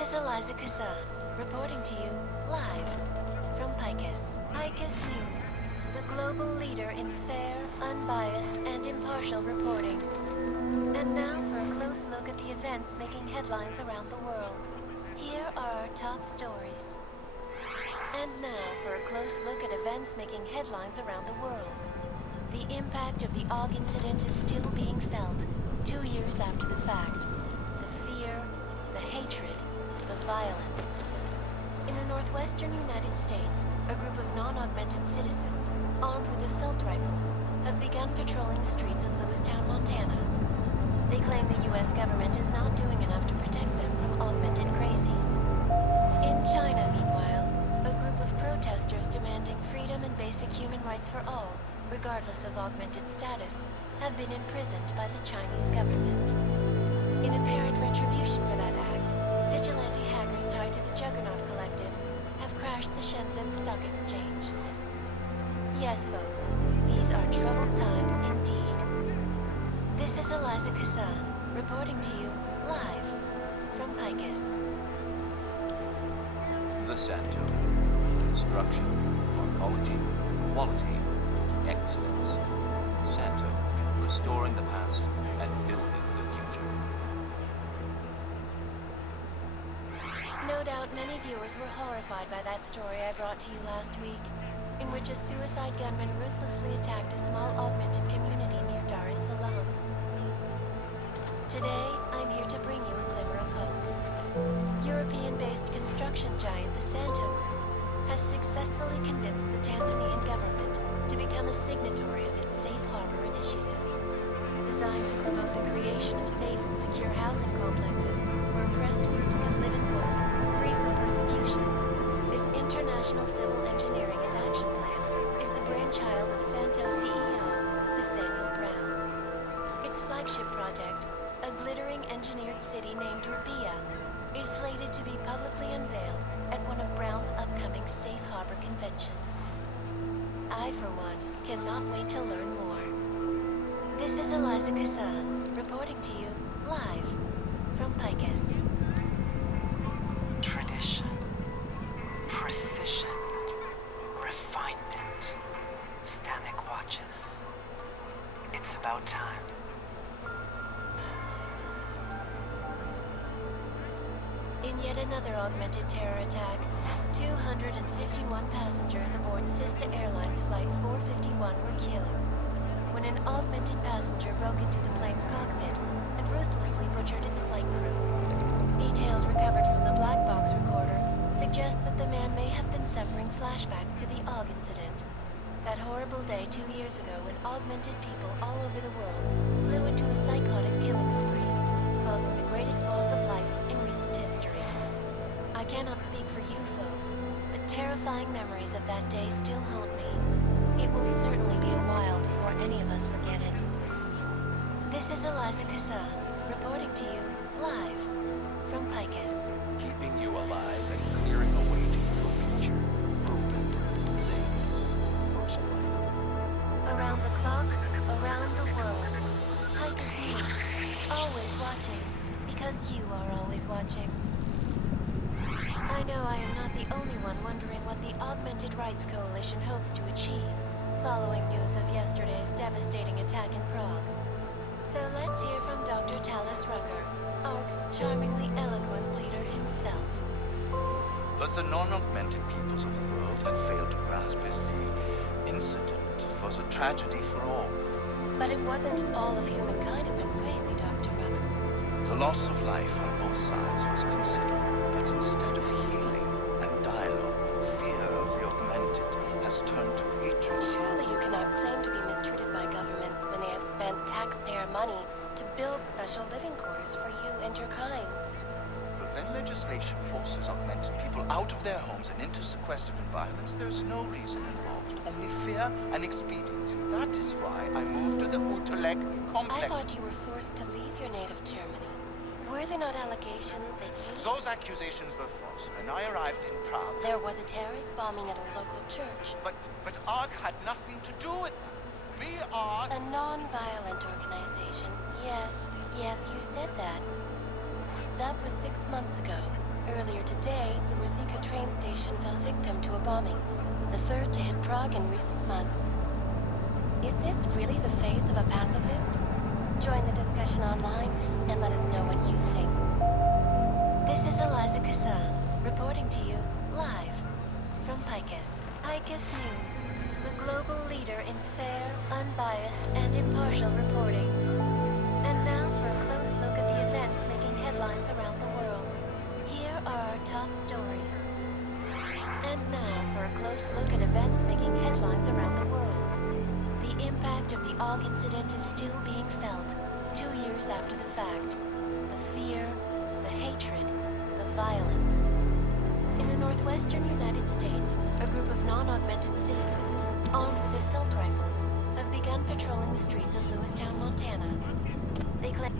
This is Eliza Cassan, reporting to you live from Picus. Picus News, the global leader in fair, unbiased, and impartial reporting. And now for a close look at the events making headlines around the world. Here are our top stories. And now for a close look at events making headlines around the world. The impact of the AUG incident is still being felt, 2 years after the fact. The fear, the hatred, the violence. In the northwestern United States, a group of non-augmented citizens, armed with assault rifles, have begun patrolling the streets of Lewistown, Montana. They claim the U.S. government is not doing enough to protect them from augmented crazies. In China, meanwhile, a group of protesters demanding freedom and basic human rights for all, regardless of augmented status, have been imprisoned by the Chinese government. In apparent retribution for that act, vigilante hackers tied to the Juggernaut Collective have crashed the Shenzhen Stock Exchange. Yes, folks, these are troubled times indeed. This is Eliza Cassan, reporting to you live from Picus. The Santo. Construction, oncology, quality, excellence. Santo, restoring the past and building the future. No doubt many viewers were horrified by that story I brought to you last week, in which a suicide gunman ruthlessly attacked a small augmented community near Dar es Salaam. Today, I'm here to bring you a glimmer of hope. European-based construction giant the Santo Group has successfully convinced the Tanzanian government to become a signatory of its Safe Harbor initiative, designed to promote the creation of safe and secure housing complexes where oppressed groups can live and work, free from persecution. This international civil engineering and action plan is the brainchild of Santo CEO, Nathaniel Brown. Its flagship project, a glittering engineered city named Rabia, is slated to be publicly unveiled at one of Brown's upcoming Safe Harbor conventions. I, for one, cannot wait to learn more. This is Eliza Cassan, reporting to you live from Picus. Tradition, precision, refinement, Stanek watches. It's about time. In yet another augmented terror attack, 251 passengers aboard Cista Airline's Flight 451 were killed when an augmented passenger broke into the plane's cockpit and ruthlessly butchered its flight crew. Details recovered from the black box recorder suggest that the man may have been suffering flashbacks to the AUG incident. That horrible day 2 years ago when augmented people all over the world flew into a psychotic killing spree, causing the greatest loss of life in recent history. I cannot speak for you folks, but terrifying memories of that day still haunt me. It will certainly be a while before any of us forget it. This is Eliza Cassan, reporting to you live from Picus. Keeping you alive and clearing a way to your future. Proven, safe, personal. Around the clock, around the world. Picus News, always watching, because you are always watching. I know I am not the only one wondering what the Augmented Rights Coalition hopes to achieve, following news of yesterday's devastating attack in Prague. So let's hear from Dr. Talos Rucker, ARC's charmingly eloquent leader himself. What the non-augmented peoples of the world have failed to grasp is the incident was a tragedy for all. But it wasn't all of humankind who went crazy, Dr. Rucker. The loss of life on both sides was considerable, but instead of healing and dialogue, fear of the augmented has turned to hatred. Surely you cannot claim to be mistreated by governments when they have spent taxpayer money to build special living quarters for you and your kind. But when legislation forces augmented people out of their homes and into sequestered environments, there's no reason involved, only fear and expediency. That is why I moved to the Utelek complex. I thought you were forced to leave your native Germany. Were there not allegations that you... Those accusations were false. When I arrived in Prague... There was a terrorist bombing at a local church. But ARC had nothing to do with that. We are... A non-violent organization. Yes, you said that. That was 6 months ago. Earlier today, the Ruzicka train station fell victim to a bombing, the third to hit Prague in recent months. Is this really the face of a pacifist? Join the discussion online and let us know what you think. This is Eliza Cassan, reporting to you live from Picus. Picus News, the global leader in fair, unbiased, and impartial reporting. And now for a close look at the events making headlines around the world. Here are our top stories. And now for a close look at events making headlines around the world. The impact of the AUG incident is still being felt, 2 years after the fact. The fear, the hatred, the violence. In the northwestern United States, a group of non-augmented citizens, armed with assault rifles, have begun patrolling the streets of Lewistown, Montana. They claim